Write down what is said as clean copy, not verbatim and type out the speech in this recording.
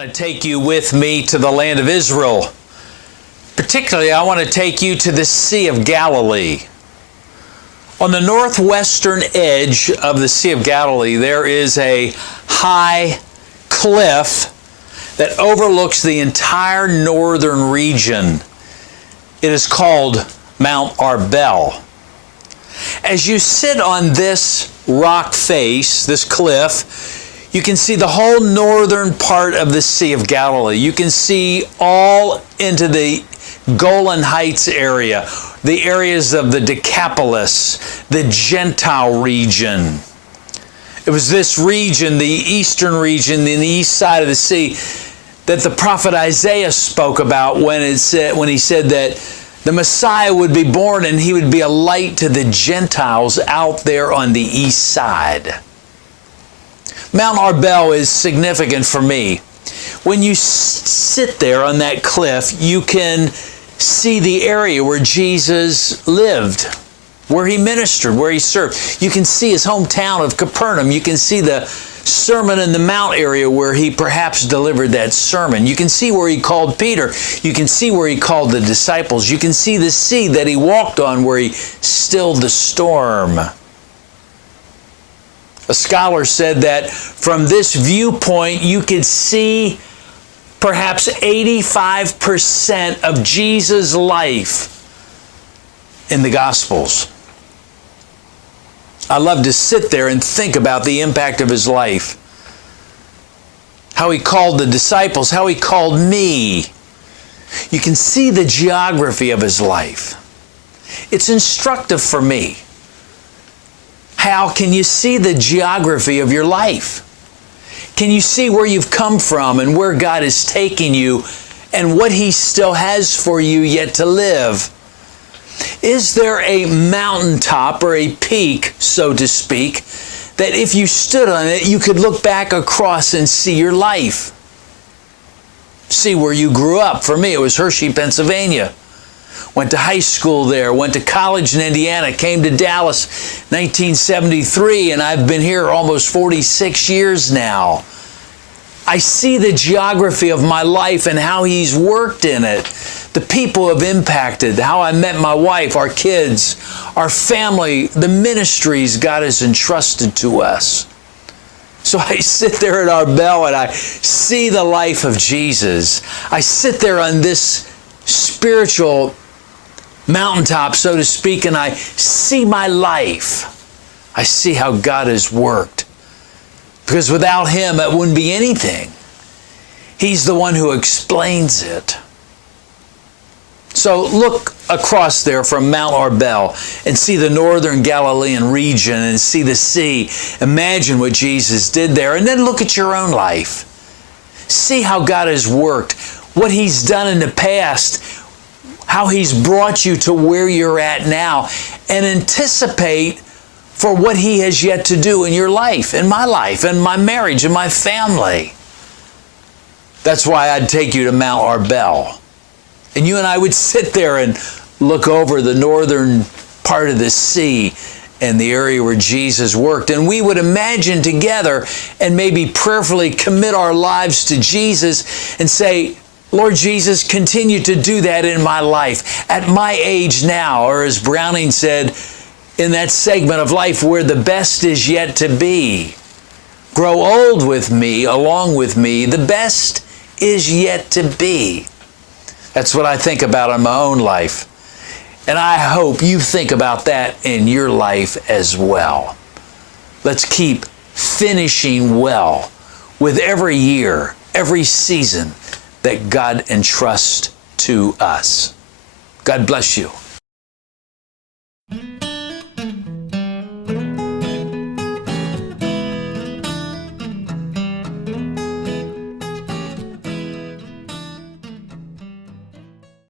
want to take you with me to the land of Israel. Particularly, I want to take you to the Sea of Galilee. On the northwestern edge of the Sea of Galilee, there is a high cliff that overlooks the entire northern region. It is called Mount Arbel. As you sit on this rock face, this cliff, you can see the whole northern part of the Sea of Galilee. You can see all into the Golan Heights area, the areas of the Decapolis, the Gentile region. It was this region, the eastern region, in the east side of the sea, that the prophet Isaiah spoke about when he said that the Messiah would be born and he would be a light to the Gentiles out there on the east side. Mount Arbel is significant for me. When you sit there on that cliff, you can see the area where Jesus lived, where he ministered, where he served. You can see his hometown of Capernaum. You can see the Sermon in the Mount area where he perhaps delivered that sermon. You can see where he called Peter. You can see where he called the disciples. You can see the sea that he walked on where he stilled the storm. A scholar said that from this viewpoint, you could see perhaps 85% of Jesus' life in the Gospels. I love to sit there and think about the impact of his life. How he called the disciples, how he called me. You can see the geography of his life. It's instructive for me. How can you see the geography of your life? Can you see where you've come from and where God is taking you and what he still has for you yet to live? Is there a mountaintop or a peak, so to speak, that if you stood on it, you could look back across and see your life? See where you grew up. For me, it was Hershey, Pennsylvania. Went to high school there, went to college in Indiana, came to Dallas 1973, and I've been here almost 46 years now. I see the geography of my life and how he's worked in it. The people have impacted, how I met my wife, our kids, our family, the ministries God has entrusted to us. So I sit there at Arbel and I see the life of Jesus. I sit there on this spiritual mountaintop, so to speak, and I see my life. I see how God has worked. Because without him, it wouldn't be anything. He's the one who explains it. So look across there from Mount Arbel and see the northern Galilean region and see the sea. Imagine what Jesus did there. And then look at your own life. See how God has worked, what he's done in the past, how he's brought you to where you're at now, and anticipate for what he has yet to do in your life, in my marriage, in my family. That's why I'd take you to Mount Arbel. And you and I would sit there and look over the northern part of the sea and the area where Jesus worked. And we would imagine together and maybe prayerfully commit our lives to Jesus and say, Lord Jesus, continue to do that in my life at my age now, or as Browning said in that segment of life where the best is yet to be. Grow old with me, along with me. The best is yet to be. That's what I think about in my own life. And I hope you think about that in your life as well. Let's keep finishing well with every year, every season that God entrusts to us. God bless you.